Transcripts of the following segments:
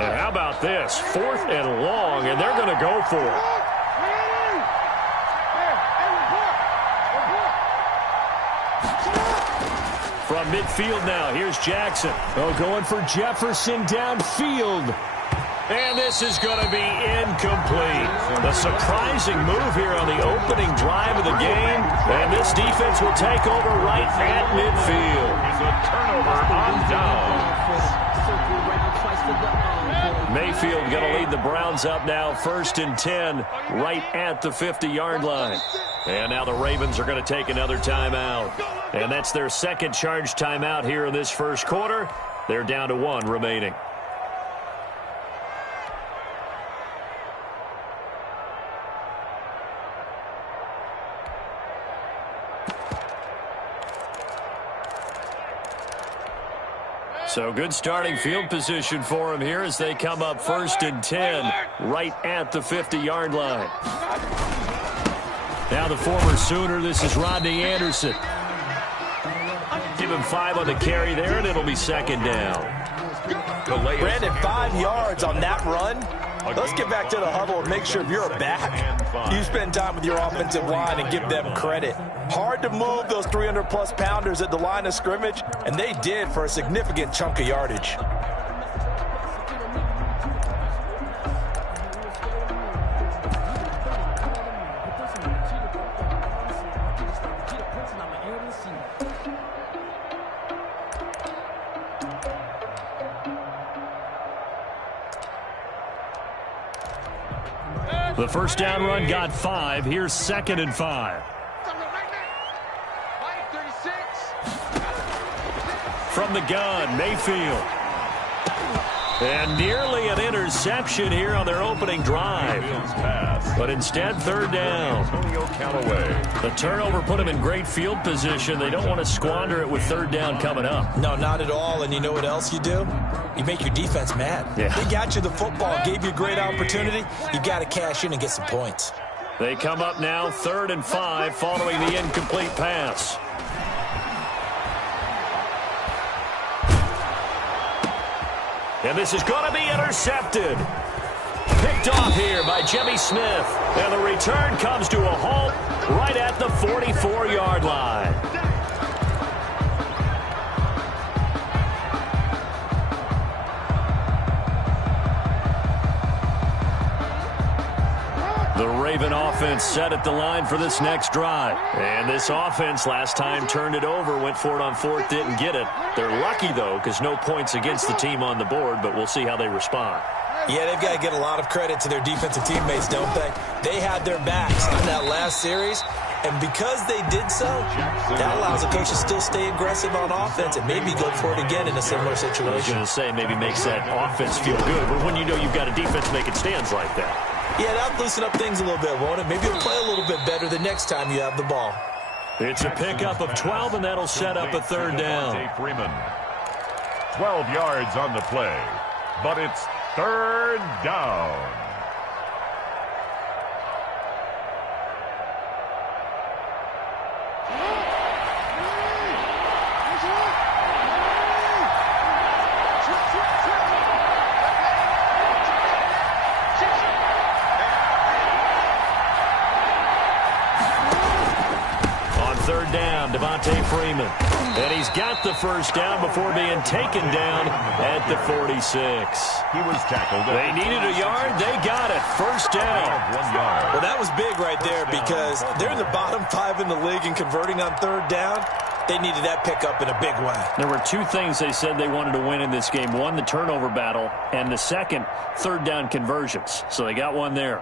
And how about this? 4th and long, and they're going to go for it. From midfield now, here's Jackson. Oh, going for Jefferson downfield. And this is going to be incomplete. A surprising move here on the opening drive of the game. And this defense will take over right at midfield. It's a turnover on down. Mayfield going to lead the Browns up now, 1st and 10, right at the 50-yard line. And now the Ravens are going to take another timeout. And that's their second charge timeout here in this first quarter. They're down to 1 remaining. So good starting field position for them here as they come up 1st and 10 right at the 50-yard line. Now the former Sooner, this is Rodney Anderson. Give him 5 on the carry there, and it'll be 2nd down. Brandon, 5 yards on that run. Let's get back to the huddle and make sure if you're back, you spend time with your offensive line and give them credit. Hard to move those 300-plus pounders at the line of scrimmage, and they did for a significant chunk of yardage. The first down run got 5. Here's 2nd and 5. From the gun, Mayfield. And nearly an interception here on their opening drive. But instead, 3rd down. The turnover put them in great field position. They don't want to squander it with 3rd down coming up. No, not at all. And you know what else you do? You make your defense mad. Yeah. They got you the football, gave you a great opportunity. You got to cash in and get some points. They come up now 3rd and 5 following the incomplete pass. And this is going to be intercepted. Picked off here by Jimmy Smith. And the return comes to a halt right at the 44-yard line. The Raven offense set at the line for this next drive. And this offense last time turned it over, went for it on 4th, didn't get it. They're lucky, though, because no points against the team on the board, but we'll see how they respond. Yeah, they've got to get a lot of credit to their defensive teammates, don't they? They had their backs in that last series, and because they did so, that allows the coach to still stay aggressive on offense and maybe go for it again in a similar situation. I was going to say maybe makes that offense feel good, but when you know you've got a defense making stands like that. Yeah, that'll loosen up things a little bit, won't it? Maybe you'll play a little bit better the next time you have the ball. It's a pickup of 12, and that'll set up a 3rd down. 12 yards on the play, but it's 3rd down. Devontae Freeman. And he's got the first down before being taken down at the 46. He was tackled. They needed a yard. They got it. First down. 1 yard. Well, that was big right there because they're in the bottom 5 in the league and converting on 3rd down. They needed that pickup in a big way. There were 2 things they said they wanted to win in this game. One, the turnover battle, and the second, 3rd down conversions. So they got one there.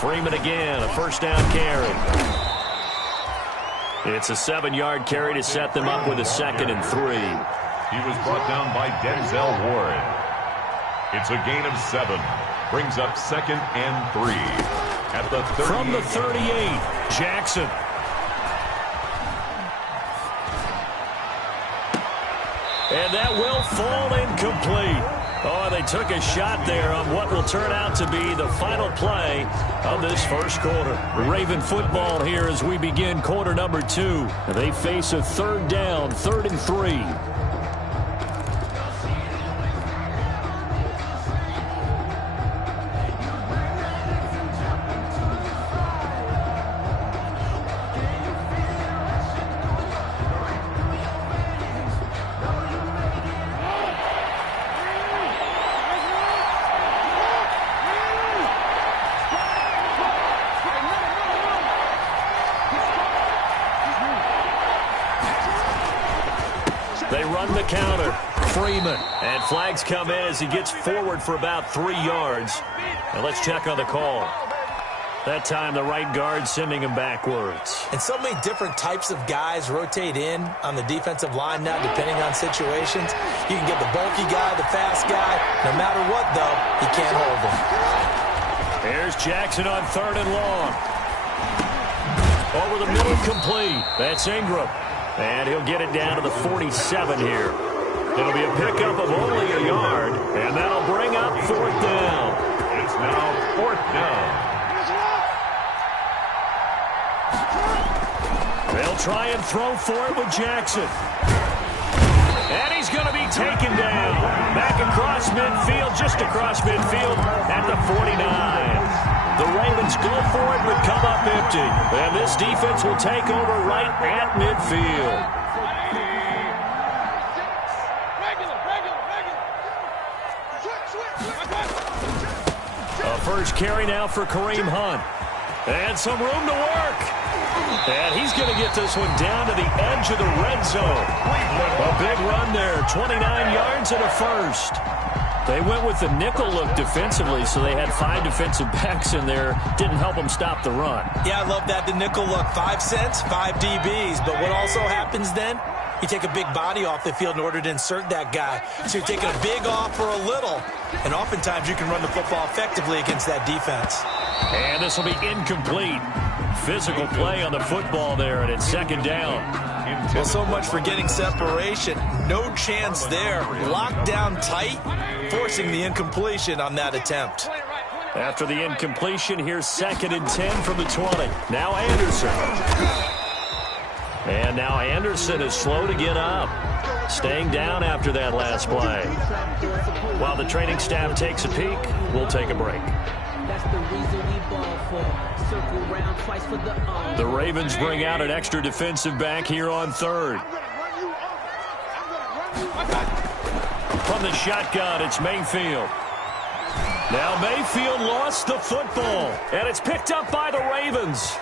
Freeman again, a first down carry. It's a 7-yard carry to set them up with a 2nd and 3. He was brought down by Denzel Ward. It's a gain of 7. Brings up 2nd and 3. At the 30. From the 38, Jackson. And that will fall incomplete. Oh, they took a shot there on what will turn out to be the final play of this first quarter. Raven football here as we begin quarter number 2. They face a third down, 3rd and 3. They run the counter. Freeman. And flags come in as he gets forward for about 3 yards. Now let's check on the call. That time the right guard sending him backwards. And so many different types of guys rotate in on the defensive line now depending on situations. You can get the bulky guy, the fast guy. No matter what, though, you can't hold him. Here's Jackson on 3rd and long. Over the middle, complete. That's Ingram. And he'll get it down to the 47 here. It'll be a pickup of only a yard, and that'll bring up 4th down. It's now 4th down. They'll try and throw for it with Jackson. And he's going to be taken down. Back across midfield, just across midfield at the 49. The Ravens go for it, but come up empty. And this defense will take over right at midfield. A first carry now for Kareem Hunt. And some room to work. And he's going to get this one down to the edge of the red zone. A big run there, 29 yards and a first. They went with the nickel look defensively, so they had 5 defensive backs in there. Didn't help them stop the run. Yeah, I love that, the nickel look. 5 cents, 5 DBs. But what also happens then, you take a big body off the field in order to insert that guy. So you're taking a big off for a little. And oftentimes you can run the football effectively against that defense. And this will be incomplete. Physical play on the football there, and it's 2nd down. Well, so much for getting separation. No chance there. Locked down tight, forcing the incompletion on that attempt. After the incompletion, here's 2nd and 10 from the 20. Now Anderson. And now Anderson is slow to get up. Staying down after that last play. While the training staff takes a peek, we'll take a break. That's the reason we ball for. Circle round twice for the Ravens bring out an extra defensive back here on 3rd. From the shotgun, it's Mayfield. Now Mayfield lost the football, and it's picked up by the Ravens.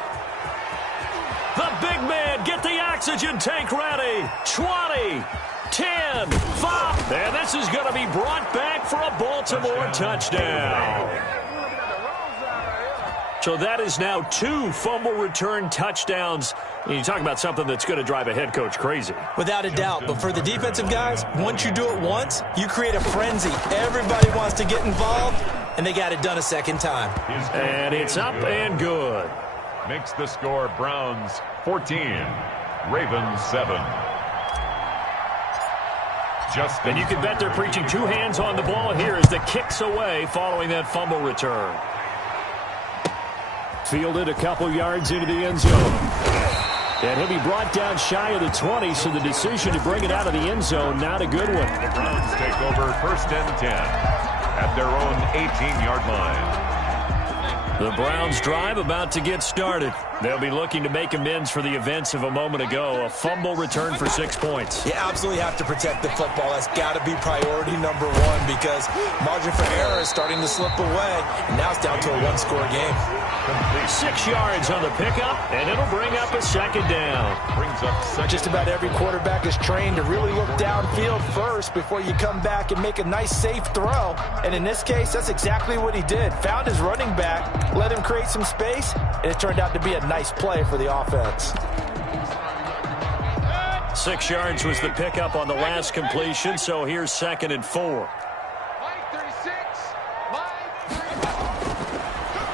The big man, get the oxygen tank ready. 20, 10, 5. And this is going to be brought back for a Baltimore touchdown. So that is now 2 fumble return touchdowns. And you talk about something that's going to drive a head coach crazy. Without a doubt. But for the defensive guys, once you do it once, you create a frenzy. Everybody wants to get involved, and they got it done a second time. And it's up and good. Makes the score Browns 14, Ravens 7. And you can bet they're preaching 2 hands on the ball here as the kick's away following that fumble return. Fielded a couple yards into the end zone. And he'll be brought down shy of the 20, so the decision to bring it out of the end zone, not a good one. The Browns take over 1st and 10 at their own 18-yard line. The Browns drive about to get started. They'll be looking to make amends for the events of a moment ago. A fumble return for 6 points. You absolutely have to protect the football. That's got to be priority number 1 because margin for error is starting to slip away. And now it's down to a 1-score game. 6 yards on the pickup, and it'll bring up a 2nd down. Brings up second. Just about every quarterback is trained to really look downfield first before you come back and make a nice, safe throw. And in this case, that's exactly what he did. Found his running back, let him create some space, and it turned out to be a nice play for the offense. 6 yards was the pickup on the last completion, so here's 2nd and 4.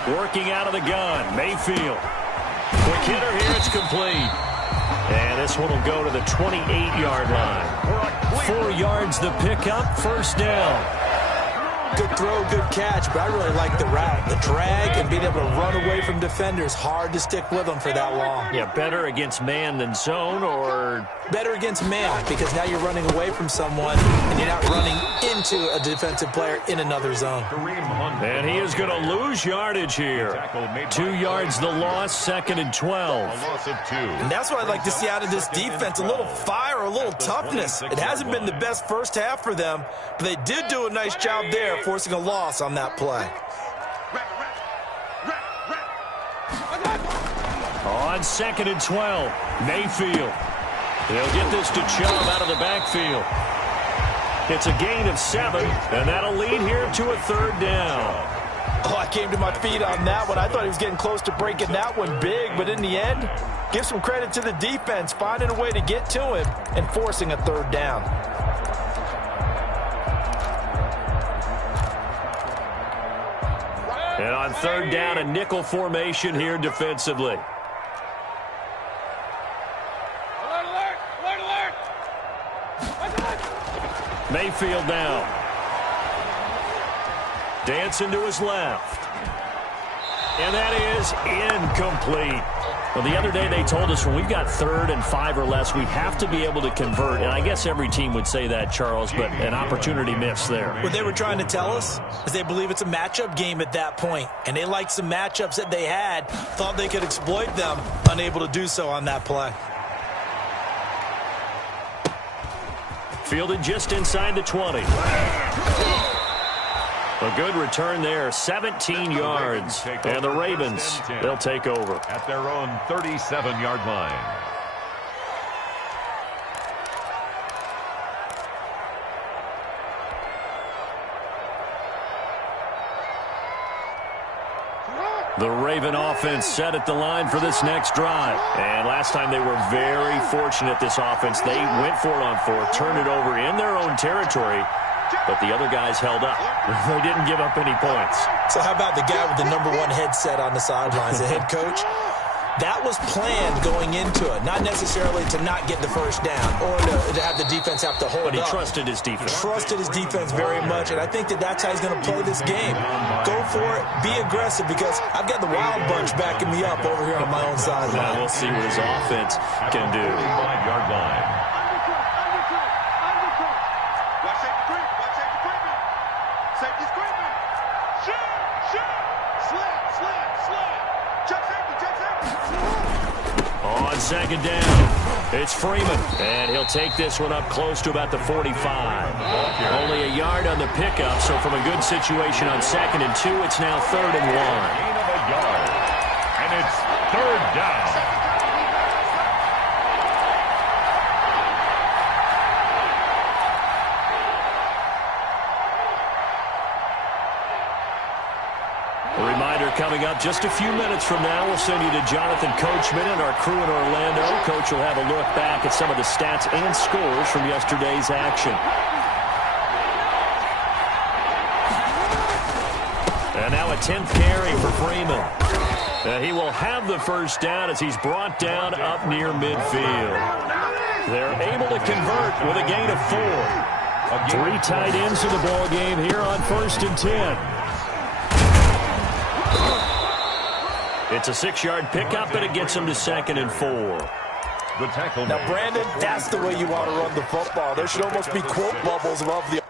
Working out of the gun, Mayfield. Quick hitter here, it's complete. And this one will go to the 28-yard line. 4 yards the pickup, first down. Good throw, good catch, but I really like the route. The drag and being able to run away from defenders, hard to stick with them for that long. Yeah, better against man than zone, or? Better against man, because now you're running away from someone and you're not running into a defensive player in another zone. And he is going to lose yardage here. 2 yards the loss, 2nd and 12. And that's what I'd like to see out of this defense, a little fire, a little toughness. It hasn't been the best first half for them, but they did do a nice job there, forcing a loss on that play. On 2nd and 12, Mayfield. He'll get this to Chubb out of the backfield. It's a gain of 7, and that'll lead here to a 3rd down. Oh, I came to my feet on that one. I thought he was getting close to breaking that one big, but in the end, give some credit to the defense, finding a way to get to him and forcing a 3rd down. And on 3rd down, a nickel formation here defensively. Mayfield now. Dancing to his left. And that is incomplete. Well, the other day they told us when we've got 3rd and 5 or less, we have to be able to convert. And I guess every team would say that, Charles, but an opportunity missed there. What they were trying to tell us is they believe it's a matchup game at that point. And they liked some matchups that they had, thought they could exploit them, unable to do so on that play. Fielded just inside the 20. A good return there, 17 yards. And the Ravens, they'll take over. At their own 37-yard line. The Raven offense set at the line for this next drive. And last time they were very fortunate, this offense. They went for it on 4th, turned it over in their own territory, but the other guys held up. They didn't give up any points. So how about the guy with the #1 headset on the sidelines, the head coach? That was planned going into it, not necessarily to not get the first down or to have the defense have to hold up. But he trusted his defense. Trusted his defense very much, and I think that's how he's going to play this game. Go for it, be aggressive, because I've got the Wild Bunch backing me up over here on my own sideline. Now we'll see what his offense can do. 5-yard line. On 2nd down, it's Freeman, and he'll take this one up close to about the 45. Only a yard on the pickup, so from a good situation on 2nd and 2, it's now 3rd and 1. Gain of a yard, and it's 3rd down. A reminder coming up just a few minutes from now, we'll send you to Jonathan Coachman and our crew in Orlando. Coach will have a look back at some of the stats and scores from yesterday's action. And now a 10th carry for Freeman. And he will have the first down as he's brought down up near midfield. They're able to convert with a gain of 4. 3 tight ends to the ball game here on 1st and 10. It's a 6-yard pickup, and it gets him to 2nd and 4. The tackle. Now, Brandon, that's the way you want to run the football. There should almost be quote bubbles above the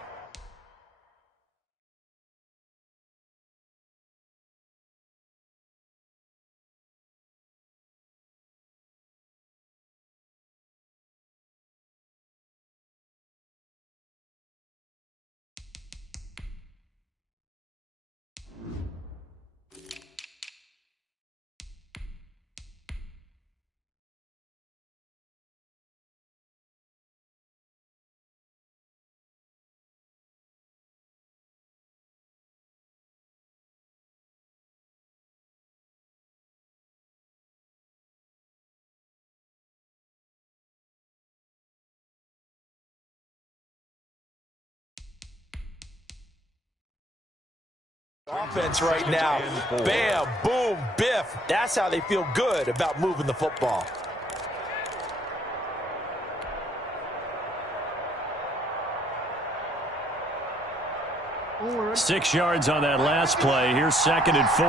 offense right now. Bam, boom, biff. That's how they feel good about moving the football. 6 yards on that last play. Here's 2nd and 4.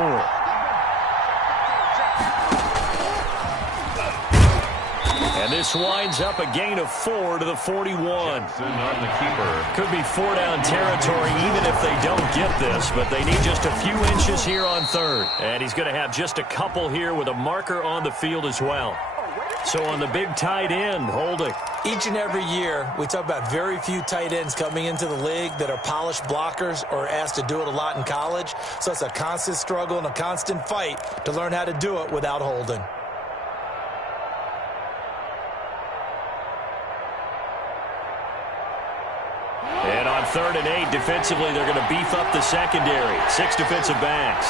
And this winds up a gain of 4 to the 41. Jackson on the keeper. Could be 4-down territory even if they don't get this, but they need just a few inches here on 3rd. And he's going to have just a couple here with a marker on the field as well. So on the big tight end, holding. Each and every year, we talk about very few tight ends coming into the league that are polished blockers or asked to do it a lot in college. So it's a constant struggle and a constant fight to learn how to do it without holding. And on 3rd and 8, defensively, they're going to beef up the secondary. 6 defensive backs.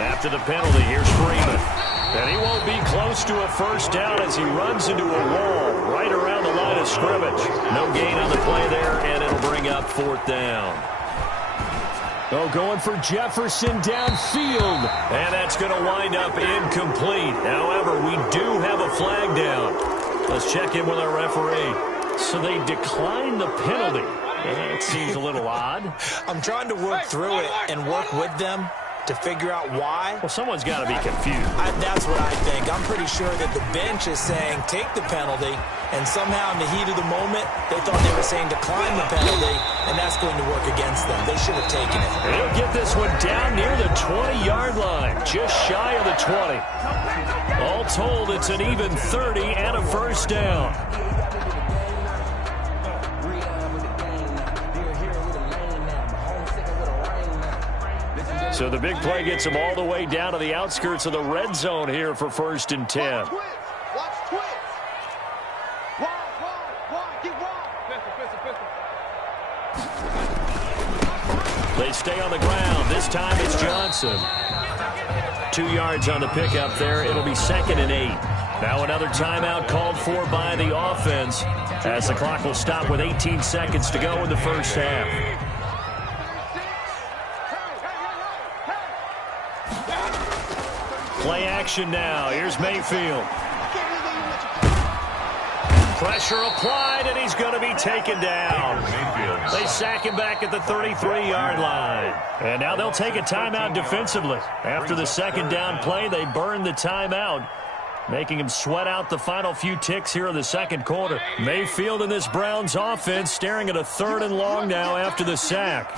After the penalty, here's Freeman. And he won't be close to a first down as he runs into a wall right around the line of scrimmage. No gain on the play there, and it'll bring up 4th down. Oh, going for Jefferson downfield. And that's going to wind up incomplete. However, we do have a flag down. Let's check in with our referee. So they declined the penalty. It seems a little odd. I'm trying to work through it and work with them to figure out why. Well, someone's got to be confused. That's what I think. I'm pretty sure that the bench is saying take the penalty, and somehow in the heat of the moment, they thought they were saying decline the penalty, and that's going to work against them. They should have taken it. And he'll get this one down near the 20-yard line, just shy of the 20. All told, it's an even 30 and a first down. So the big play gets them all the way down to the outskirts of the red zone here for 1st and 10. They stay on the ground. This time it's Johnson. 2 yards on the pickup there. It'll be 2nd and 8. Now another timeout called for by the offense as the clock will stop with 18 seconds to go in the first half. Play action now. Here's Mayfield. Pressure applied, and he's going to be taken down. They sack him back at the 33-yard line. And now they'll take a timeout defensively. After the 2nd down play, they burn the timeout, making him sweat out the final few ticks here in the 2nd quarter. Mayfield in this Browns offense staring at a 3rd and long now after the sack.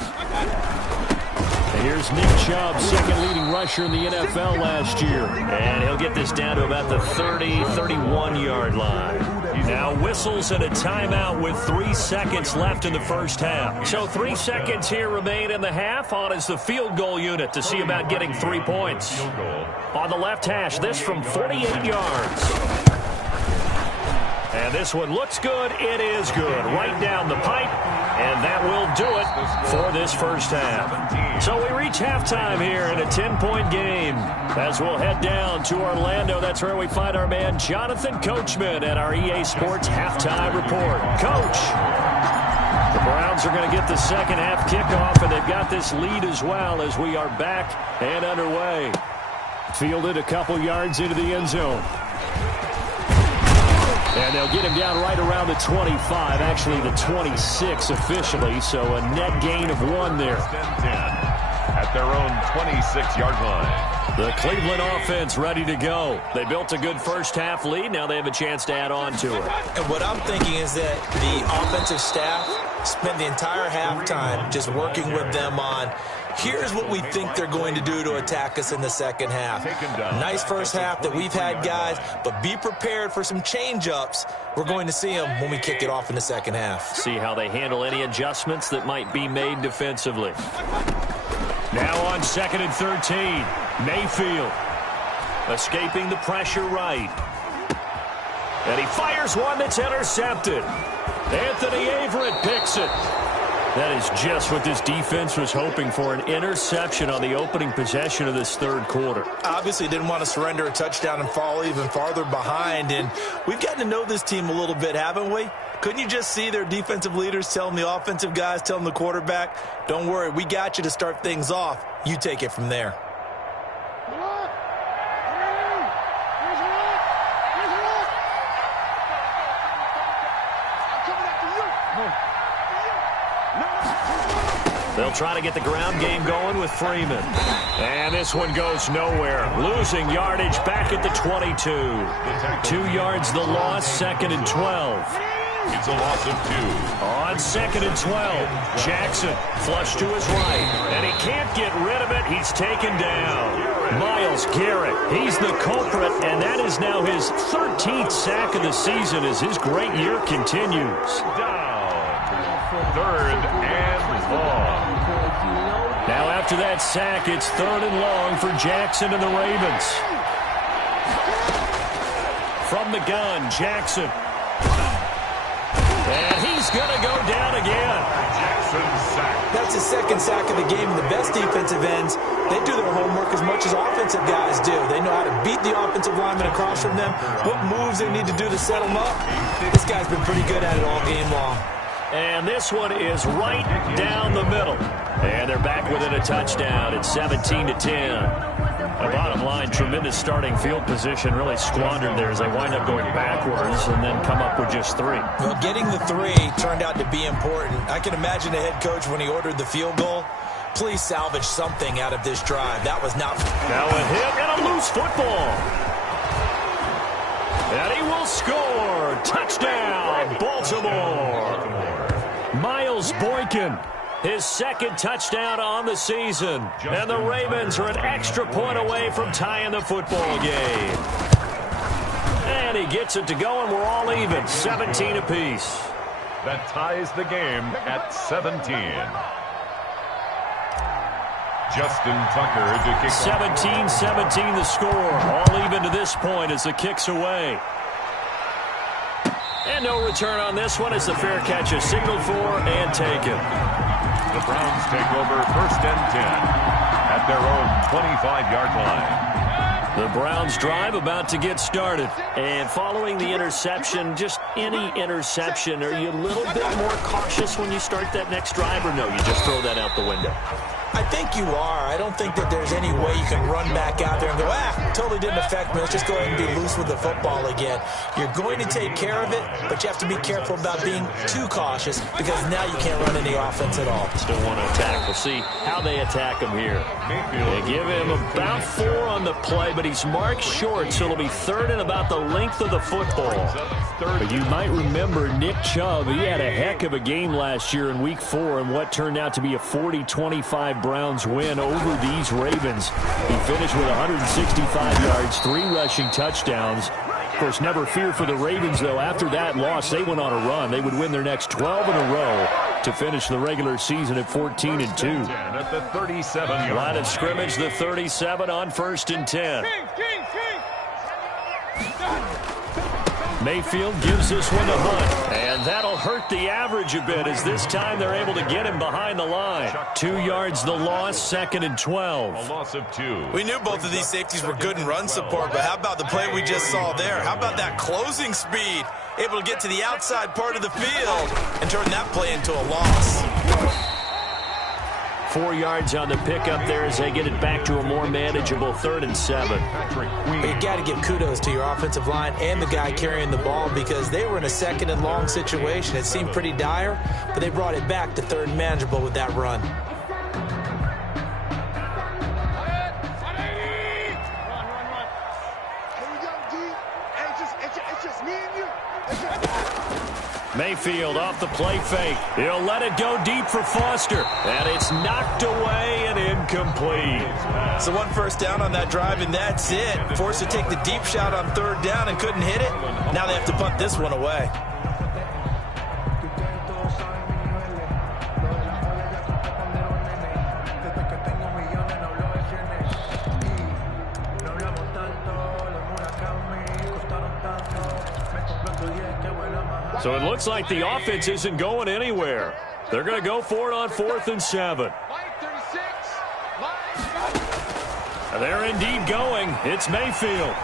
Here's Nick Chubb, 2nd leading rusher in the NFL last year. And he'll get this down to about the 30, 31-yard line. Now whistles and a timeout with 3 seconds left in the first half. So 3 seconds here remain in the half. On is the field goal unit to see about getting 3 points. On the left hash, this from 48 yards. And this one looks good. It is good. Right down the pipe. And that will do it for this first half. So we reach halftime here in a 10-point game. As we'll head down to Orlando, that's where we find our man Jonathan Coachman at our EA Sports Halftime Report. Coach, the Browns are going to get the second half kickoff, and they've got this lead as well as we are back and underway. Fielded a couple yards into the end zone. And they'll get him down right around the 25, actually the 26 officially, so a net gain of 1 there. At their own 26-yard line. The Cleveland offense ready to go. They built a good first half lead. Now they have a chance to add on to it. And what I'm thinking is that the offensive staff spent the entire halftime just working with them on here's what we think they're going to do to attack us in the second half. Nice first half that we've had, guys, but be prepared for some change-ups. We're going to see them when we kick it off in the second half. See how they handle any adjustments that might be made defensively. Now on 2nd and 13, Mayfield escaping the pressure right. And he fires one that's intercepted. Anthony Averett picks it. That is just what this defense was hoping for, an interception on the opening possession of this third quarter. Obviously didn't want to surrender a touchdown and fall even farther behind, and we've gotten to know this team a little bit, haven't we? Couldn't you just see their defensive leaders telling the offensive guys, telling the quarterback, don't worry, we got you to start things off. You take it from there. They'll try to get the ground game going with Freeman. And this one goes nowhere. Losing yardage back at the 22. 2 yards the loss, 2nd and 12. It's a loss of 2. On 2nd and 12, Jackson flush to his right, and he can't get rid of it. He's taken down. Myles Garrett, he's the culprit, and that is now his 13th sack of the season as his great year continues. Down. 3rd and long. Now after that sack, it's 3rd and long for Jackson and the Ravens. From the gun, Jackson. And he's going to go down again. That's the 2nd sack of the game. The best defensive ends, they do their homework as much as offensive guys do. They know how to beat the offensive lineman across from them, what moves they need to do to set them up. This guy's been pretty good at it all game long. And this one is right down the middle. And they're back within a touchdown. It's 17-10. The bottom line, tremendous starting field position, really squandered there as they wind up going backwards and then come up with just 3. Well, getting the 3 turned out to be important. I can imagine the head coach when he ordered the field goal. Please salvage something out of this drive. That was not... Now a hit and a loose football. And he will score. Touchdown, Baltimore. Miles Boykin. His 2nd touchdown on the season. And the Ravens are an extra point away from tying the football game. And he gets it to go, and we're all even. 17 apiece. That ties the game at 17. Justin Tucker to kick. 17-17 the score. All even to this point as the kick's away. And no return on this one as the fair catch is signaled for and taken. The Browns take over 1st and 10 at their own 25-yard line. The Browns drive about to get started. And following the interception, just any interception, are you a little bit more cautious when you start that next drive, or no, you just throw that out the window? I think you are. I don't think that there's any way you can run back out there and go, totally didn't affect me. Let's just go ahead and be loose with the football again. You're going to take care of it, but you have to be careful about being too cautious because now you can't run any offense at all. Still want to attack. We'll see how they attack him here. They give him about 4 on the play, but he's marked short, so it'll be 3rd and about the length of the football. But you might remember Nick Chubb. He had a heck of a game last year in Week 4 in what turned out to be a 40-25 Browns win over these Ravens. He finished with 165 yards, 3 rushing touchdowns. Of course, never fear for the Ravens, though. After that loss, they went on a run. They would win their next 12 in a row to finish the regular season at 14-2. At the 37-yard line of scrimmage, the 37 on 1st and 10. Mayfield gives this one to Hunt, and that'll hurt the average a bit as this time they're able to get him behind the line. 2 yards the loss, 2nd and 12. A loss of 2. We knew both of these safeties were good in run support, but how about the play we just saw there? How about that closing speed? Able to get to the outside part of the field and turn that play into a loss. 4 yards on the pickup there as they get it back to a more manageable 3rd and 7. You got to give kudos to your offensive line and the guy carrying the ball because they were in a 2nd and long situation. It seemed pretty dire, but they brought it back to 3rd and manageable with that run. Mayfield off the play fake. He'll let it go deep for Foster. And it's knocked away and incomplete. So 1 first down on that drive, and that's it. Forced to take the deep shot on 3rd down and couldn't hit it. Now they have to punt this one away. So it looks like the offense isn't going anywhere. They're going to go for it on 4th and 7. They're indeed going. It's Mayfield.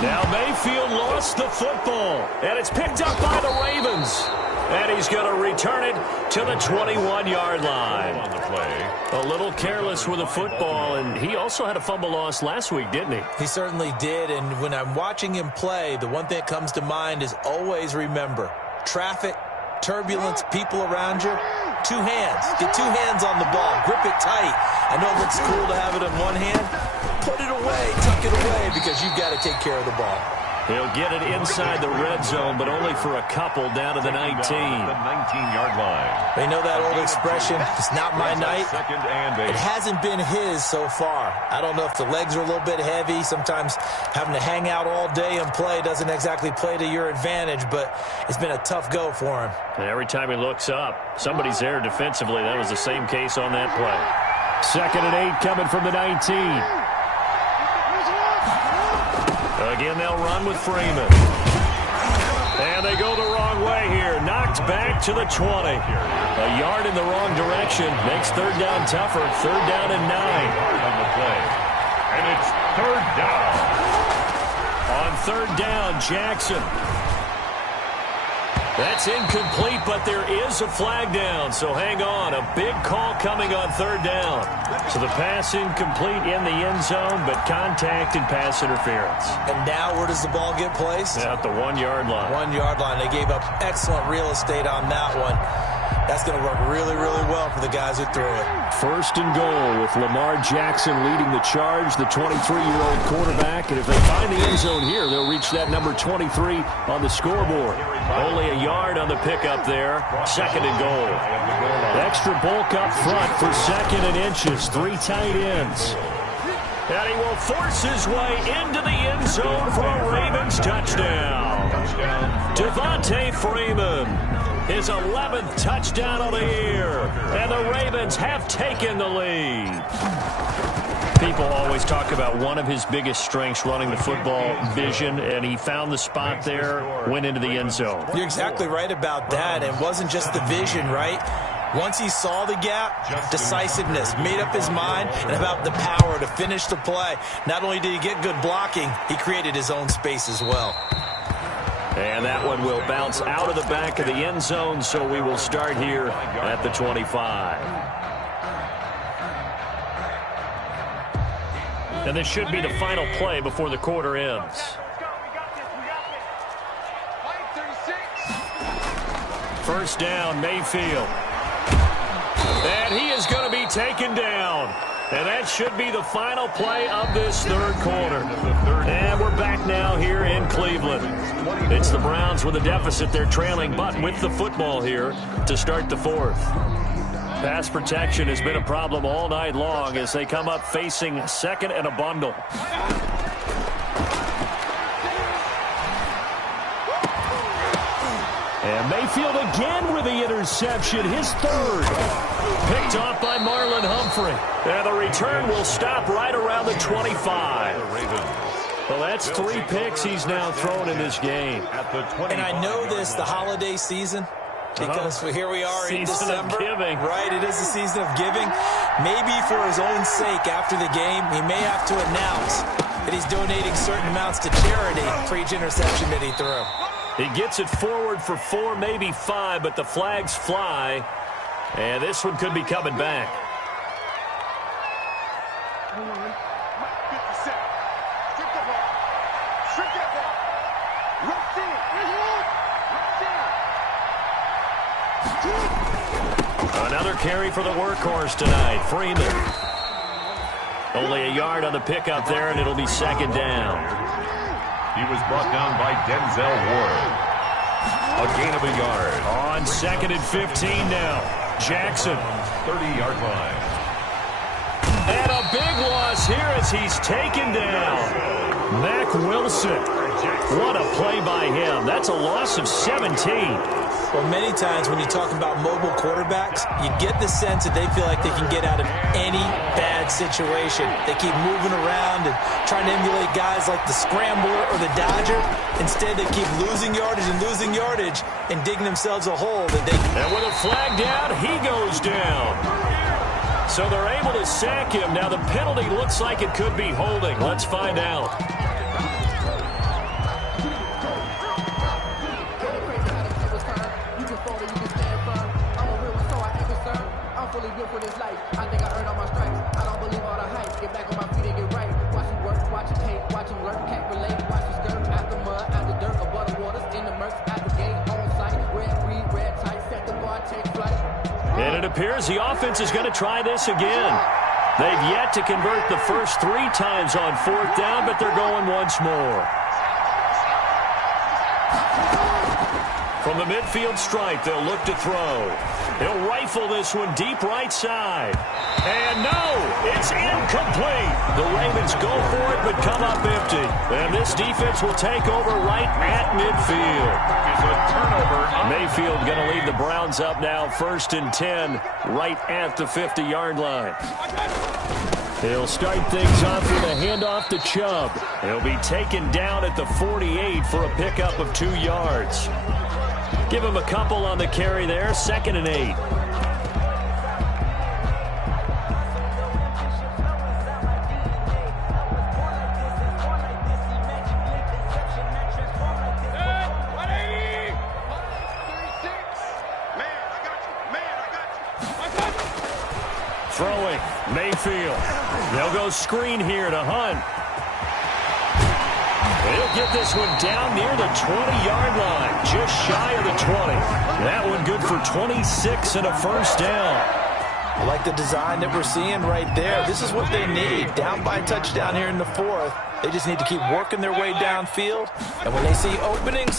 Now Mayfield lost the football, and it's picked up by the Ravens. And he's going to return it to the 21-yard line. On the play. A little careless with the football, and he also had a fumble loss last week, didn't he? He certainly did, and when I'm watching him play, the one thing that comes to mind is always remember, traffic, turbulence, people around you, two hands. Get two hands on the ball. Grip it tight. I know it looks cool to have it in one hand. Put it away. Tuck it away because you've got to take care of the ball. He'll get it inside the red zone, but only for a couple down to the 19. The 19-yard line. They know that old expression, it's not my night. Second and 8. It hasn't been his so far. I don't know if the legs are a little bit heavy. Sometimes having to hang out all day and play doesn't exactly play to your advantage, but it's been a tough go for him. And every time he looks up, somebody's there defensively. That was the same case on that play. Second and 8 coming from the 19. Again, they'll run with Freeman. And they go the wrong way here. Knocked back to the 20. A yard in the wrong direction. Makes third down tougher. Third down and 9. On the play. And it's third down. On third down, Jackson. That's incomplete, but there is a flag down, so hang on. A big call coming on third down. So the pass incomplete in the end zone, but contact and pass interference. And now where does the ball get placed? At the 1-yard line. 1-yard line. They gave up excellent real estate on that one. That's going to work really, really well for the guys who threw it. First and goal with Lamar Jackson leading the charge, the 23-year-old quarterback. And if they find the end zone here, they'll reach that number 23 on the scoreboard. Only a yard on the pickup there. Second and goal. Extra bulk up front for second and inches. 3 tight ends. And he will force his way into the end zone for a Ravens touchdown. Devontae Freeman. His 11th touchdown of the year. And the Ravens have taken the lead. People always talk about one of his biggest strengths, running the football, vision, and he found the spot there, went into the end zone. You're exactly right about that. It wasn't just the vision, right? Once he saw the gap, decisiveness, made up his mind, and about the power to finish the play. Not only did he get good blocking, he created his own space as well. And that one will bounce out of the back of the end zone, so we will start here at the 25. And this should be the final play before the quarter ends. First down, Mayfield. And he is going to be taken down. And that should be the final play of this third quarter. And we're back now here in Cleveland. It's the Browns with a deficit. They're trailing, but with the football here to start the fourth. Pass protection has been a problem all night long as they come up facing second and a bundle. And Mayfield again with the interception, his third. Picked off by Marlon Humphrey. And the return will stop right around the 25. Well, that's 3 picks he's now thrown in this game. And I know this, the holiday season, because here we are in December. Season of giving. Right, it is the season of giving. Maybe for his own sake after the game, he may have to announce that he's donating certain amounts to charity for each interception that he threw. He gets it forward for 4, maybe 5, but the flags fly. And this one could be coming back. Another carry for the workhorse tonight, Freeman. Only a yard on the pickup there, and it'll be second down. He was brought down by Denzel Ward. A gain of a yard. On second and 15 now. Jackson. 30-yard line. And a big loss here as he's taken down. Mack Wilson. What a play by him. That's a loss of 17. Well, many times when you talk about mobile quarterbacks, you get the sense that they feel like they can get out of any bad situation. They keep moving around and trying to emulate guys like the Scrambler or the Dodger. Instead, they keep losing yardage and digging themselves a hole that they... And with a flag down, he goes down. So they're able to sack him. Now the penalty looks like it could be holding. Let's find out. And appears the offense is going to try this again. They've yet to convert the first 3 times on 4th down, but they're going once more. From the midfield stripe, they'll look to throw. He'll rifle this one deep right side. And no, it's incomplete. The Ravens go for it, but come up empty. And this defense will take over right at midfield. Mayfield going to lead the Browns up now, 1st and 10, right at the 50-yard line. He'll start things off with a handoff to Chubb. He'll be taken down at the 48 for a pickup of 2 yards. Give him a couple on the carry there, 2nd and 8. Throwing, Mayfield. They'll go screen here to Hunt. He'll get this one down near the 20-yard line, just shy of the 20. That one good for 26 and a 1st down. I like the design that we're seeing right there. This is what they need. Down by a touchdown here in the 4th. They just need to keep working their way downfield. And when they see openings,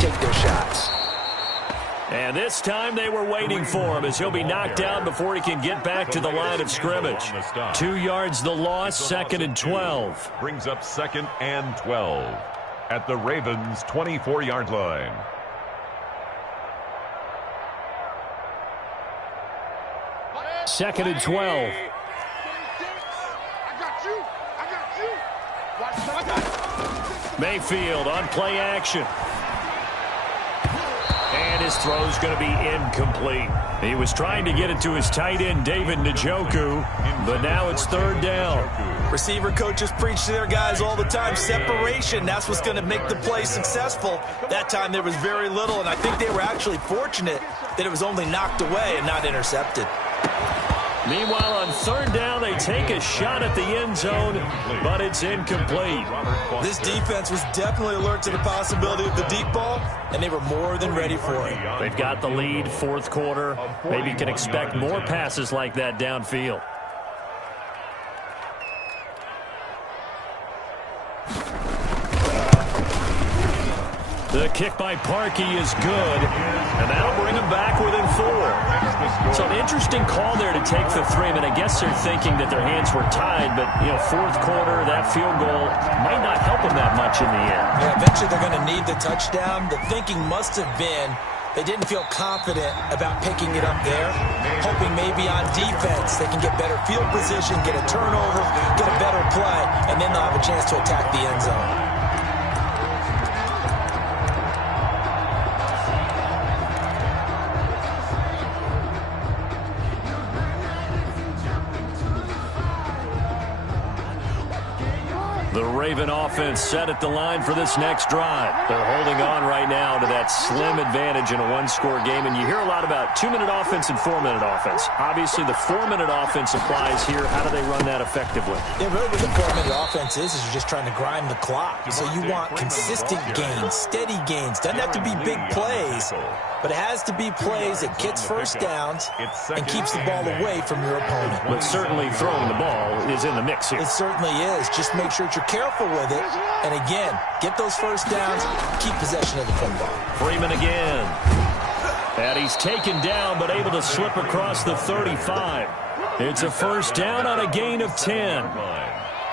take their shots. And this time they were waiting for him as he'll be knocked down before he can get back to the line of scrimmage. 2 yards the loss, 2nd and 12. Brings up 2nd and 12 at the Ravens' 24-yard line. Second and 12. Mayfield on play action. And his throw's going to be incomplete. He was trying to get it to his tight end, David Njoku, but now it's 3rd down. Receiver coaches preach to their guys all the time. Separation, that's what's going to make the play successful. That time there was very little, and I think they were actually fortunate that it was only knocked away and not intercepted. Meanwhile, on 3rd down, they take a shot at the end zone, but it's incomplete. This defense was definitely alert to the possibility of the deep ball, and they were more than ready for it. They've got the lead, 4th quarter. Maybe can expect more passes like that downfield. The kick by Parkey is good, and that'll bring him back within 4. So an interesting call there to take the 3. I mean, I guess they're thinking that their hands were tied, but, 4th quarter, that field goal might not help them that much in the end. Yeah, eventually they're going to need the touchdown. The thinking must have been they didn't feel confident about picking it up there, hoping maybe on defense they can get better field position, get a turnover, get a better play, and then they'll have a chance to attack the end zone. The Raven offense set at the line for this next drive. They're holding on right now to that slim advantage in a 1-score game, and you hear a lot about 2-minute offense and 4-minute offense. Obviously, the 4-minute offense applies here. How do they run that effectively? Yeah, really what the 4-minute offense is you're just trying to grind the clock. So you want consistent gains, steady gains. Doesn't have to be big plays, but it has to be plays that gets 1st downs and keeps the ball away from your opponent. But certainly throwing the ball is in the mix here. It certainly is. Just make sure that you're careful with it. And again, get those 1st downs, keep possession of the football. Freeman again. And he's taken down, but able to slip across the 35. It's a 1st down on a gain of 10.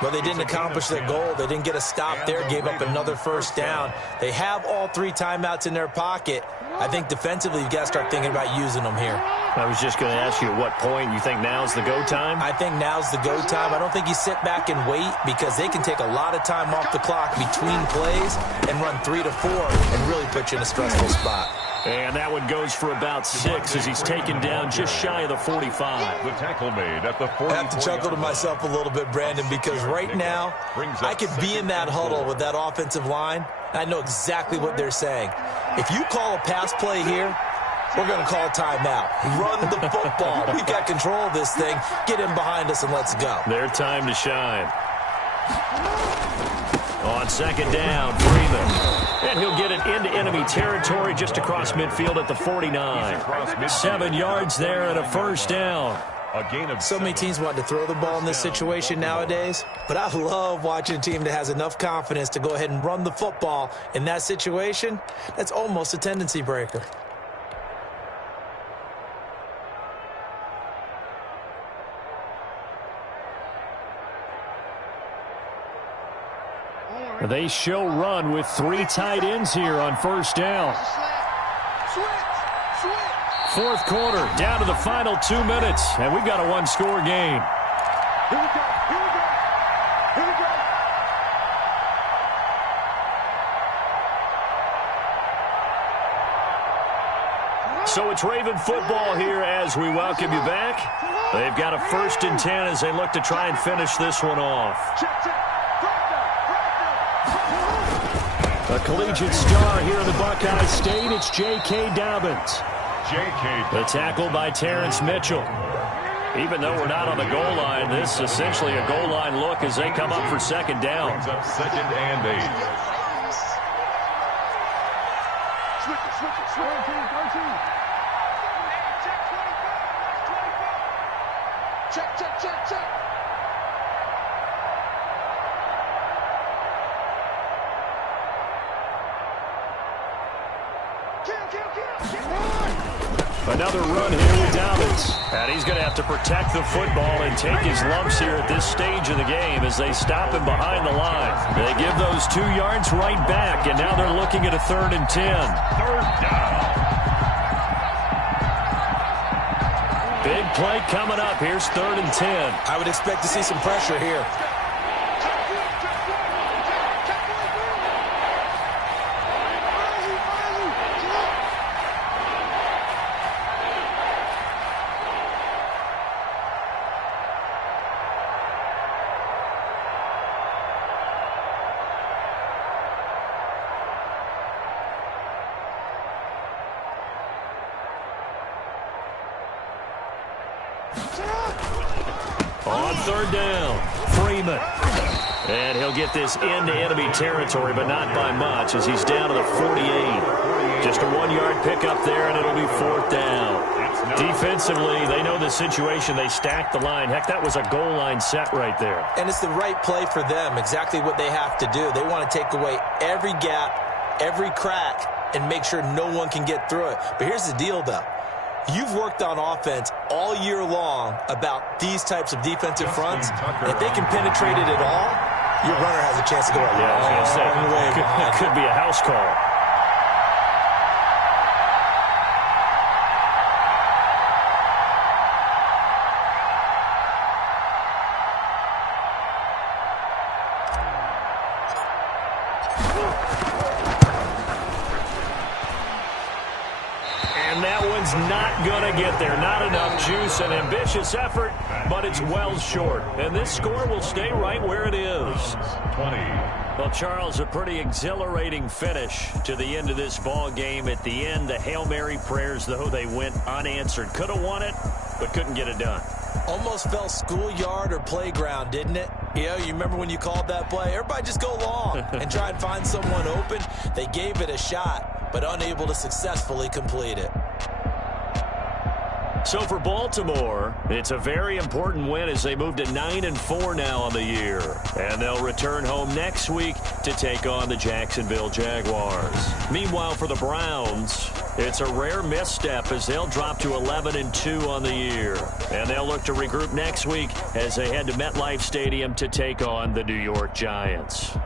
But they didn't accomplish their goal. They didn't get a stop there, gave up another 1st down. They have all 3 timeouts in their pocket. I think defensively you've got to start thinking about using them here. I was just going to ask you at what point you think now's the go time? I think now's the go time. I don't think you sit back and wait because they can take a lot of time off the clock between plays and run 3 to 4 and really put you in a stressful spot. And that one goes for about 6 as he's taken down just shy of the 45. The tackle made at the 44. I have to chuckle to myself a little bit, Brandon, because right now I could be in that huddle with that offensive line. I know exactly what they're saying. If you call a pass play here, we're going to call a timeout. Run the football. We've got control of this thing. Get in behind us and let's go. Their time to shine. On second down, Freeman. And he'll get it into enemy territory just across midfield at the 49. 7 yards there and a first down. So many teams want to throw the ball in this situation nowadays, but I love watching a team that has enough confidence to go ahead and run the football in that situation. That's almost a tendency breaker. They show run with 3 tight ends here on first down. Fourth quarter, down to the final 2 minutes, and we've got a one-score game. Here we go, here we go, here we go. So it's Raven football here as we welcome you back. They've got a 1st and 10 as they look to try and finish this one off. A collegiate star here in the Buckeye State, it's J.K. Dobbins. The tackle by Terrence Mitchell. Even though we're not on the goal line, this is essentially a goal line look as they come up for second down. Brings up 2nd and 8. Switch it. Check. Another run here with Dobbins. And he's going to have to protect the football and take his lumps here at this stage of the game as they stop him behind the line. They give those 2 yards right back, and now they're looking at a 3rd and 10. 3rd down. Big play coming up. Here's 3rd and 10. I would expect to see some pressure here. On 3rd down, Freeman. And he'll get this into enemy territory, but not by much as he's down to the 48. Just a 1-yard pickup there, and it'll be 4th down. Defensively, they know the situation. They stack the line. Heck, that was a goal line set right there. And it's the right play for them, exactly what they have to do. They want to take away every gap, every crack, and make sure no one can get through it. But here's the deal, though. You've worked on offense all year long about these types of defensive fronts. If they can penetrate it at all, your runner has a chance to go a long way behind. It could be a house call. And that one's not going to get there. Not enough juice. An ambitious effort, but it's well short. And this score will stay right where it is. 20. Well, Charles, a pretty exhilarating finish to the end of this ball game. At the end, the Hail Mary prayers, though, they went unanswered. Could have won it, but couldn't get it done. Almost felt schoolyard or playground, didn't it? You know, you remember when you called that play? Everybody just go long and try and find someone open. They gave it a shot, but unable to successfully complete it. So for Baltimore, it's a very important win as they move to 9-4 now on the year. And they'll return home next week to take on the Jacksonville Jaguars. Meanwhile, for the Browns, it's a rare misstep as they'll drop to 11-2 on the year. And they'll look to regroup next week as they head to MetLife Stadium to take on the New York Giants.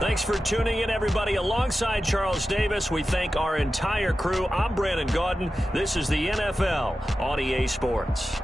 Thanks for tuning in, everybody. Alongside Charles Davis, we thank our entire crew. I'm Brandon Gaudin. This is the NFL on EA Sports.